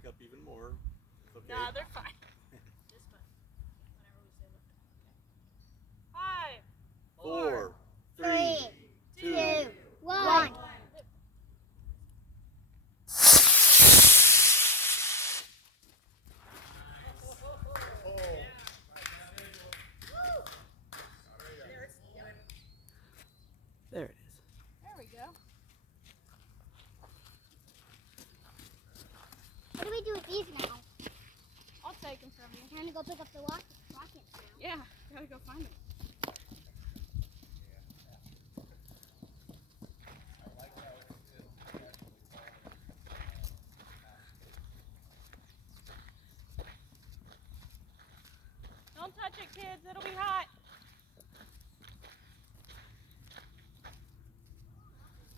back up even more. It's okay. Nah, they're fine. This button. Whenever we say lift them. Okay. 5, 4, 3, 2, 1. There it is. There we go. What do we do with these now? I'll take them from you. Time to go pick up the rockets now. Yeah, gotta go find them. Don't touch it, kids. It'll be hot.